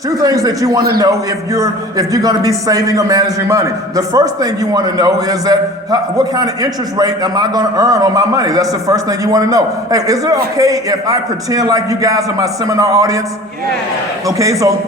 Two things that you want to know if you're going to be saving or managing money. The first thing you want to know is that what kind of interest rate am I going to earn on my money? That's the first thing you want to know. Hey, is it okay if I pretend like you guys are my seminar audience? Yes. Okay, so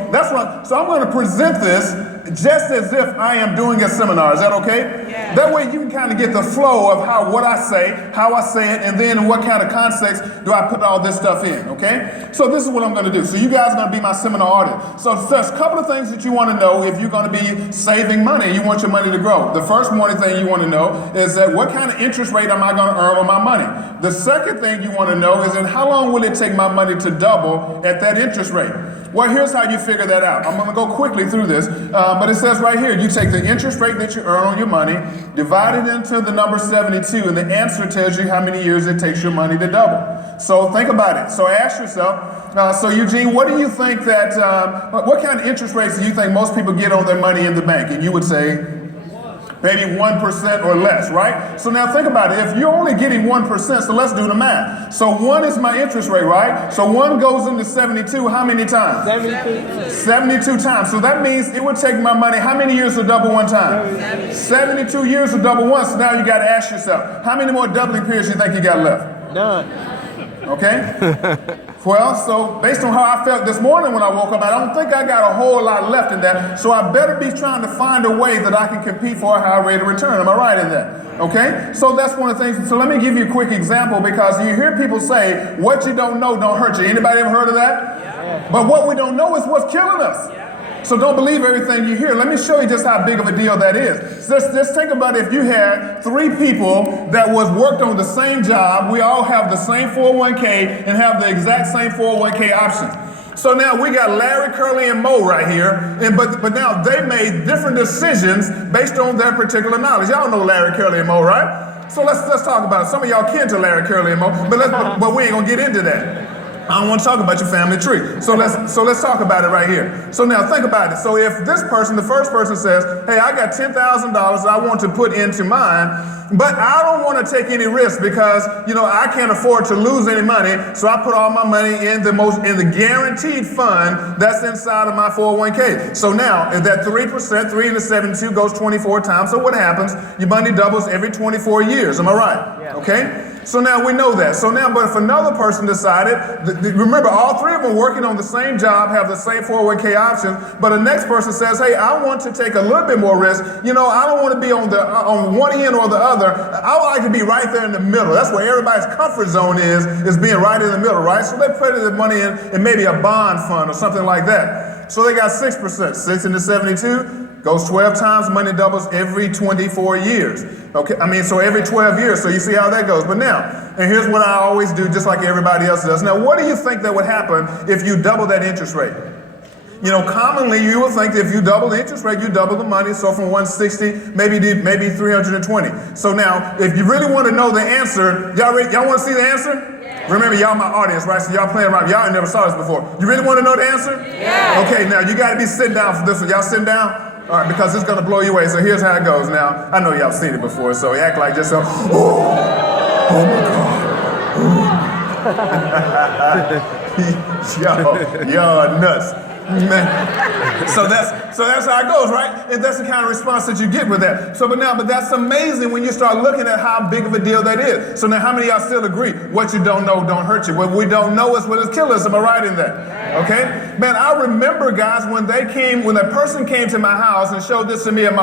so I'm going to present this just as if I am doing a seminar. Is that okay? Yes. That way you can kind of get the flow of what I say, how I say it, and then what kind of context do I put all this stuff in, okay? So this is what I'm going to do. So you guys are going to be my seminar audience. So there's a couple of things that you want to know if you're going to be saving money. You want your money to grow. The first one thing you want to know is that what kind of interest rate am I going to earn on my money? The second thing you want to know is that how long will it take my money to double at that interest rate? Well, here's how you figure that out. I'm going to go quickly through this, but it says right here, you take the interest rate that you earn on your money, divide it into the number 72, and the answer tells you how many years it takes your money to double. So think about it. So ask yourself, so Eugene, what do you think what kind of interest rates do you think most people get on their money in the bank? And you would say, maybe 1% or less, right? So now think about it. If you're only getting 1%, so let's do the math. So 1 is my interest rate, right? So 1 goes into 72 how many times? 72. 72 times. So that means it would take my money how many years to double one time? 72 years to double once. So now you got to ask yourself, how many more doubling periods you think you got left? None. Okay? Well, so based on how I felt this morning when I woke up, I don't think I got a whole lot left in that. So I better be trying to find a way that I can compete for a high rate of return. Am I right in that? Okay? So that's one of the things. So let me give you a quick example, because you hear people say, what you don't know don't hurt you. Anybody ever heard of that? Yeah. But what we don't know is what's killing us. So don't believe everything you hear. Let me show you just how big of a deal that is. Just think about if you had 3 people that worked on the same job. We all have the same 401k and have the exact same 401k option. So now we got Larry, Curly, and Mo right here, but now they made different decisions based on their particular knowledge. Y'all know Larry, Curly, and Mo, right? So let's talk about it. Some of y'all kin to Larry, Curly, and Mo, but we ain't gonna get into that. I don't want to talk about your family tree. So let's talk about it right here. So now think about it. So if this person, the first person says, hey, I got $10,000 I want to put into mine, but I don't want to take any risk because, I can't afford to lose any money. So I put all my money in the guaranteed fund that's inside of my 401k. So now if that 3%, 3 into 72 goes 24 times. So what happens? Your money doubles every 24 years. Am I right? Yeah. Okay? So now we know that. So now, but if another person decided, remember all 3 of them working on the same job, have the same 401k option, but the next person says, hey, I want to take a little bit more risk. I don't want to be on one end or the other. I would like to be right there in the middle. That's where everybody's comfort zone is being right in the middle, right? So they put the money in maybe a bond fund or something like that. So they got 6%, 6 into 72. Goes 12 times, money doubles every 24 years. Okay, so every 12 years, so you see how that goes. But now, and here's what I always do, just like everybody else does. Now, what do you think that would happen if you double that interest rate? Commonly you would think that if you double the interest rate, you double the money. So from 160, maybe 320. So now, if you really want to know the answer, y'all want to see the answer? Yeah. Remember, y'all my audience, right? So y'all playing around. Y'all ain't never saw this before. You really want to know the answer? Yeah. Okay, now you got to be sitting down for this one. Y'all sitting down? All right, because it's going to blow you away. So here's how it goes. Now, I know y'all seen it before, so you act like just oh my God. Y'all nuts. Man. So that's how it goes, right? And that's the kind of response that you get with that. But that's amazing when you start looking at how big of a deal that is. So now how many of y'all still agree? What you don't know don't hurt you. What we don't know is what will kill us. Am I right in that? Okay? Man, I remember guys when that person came to my house and showed this to me and my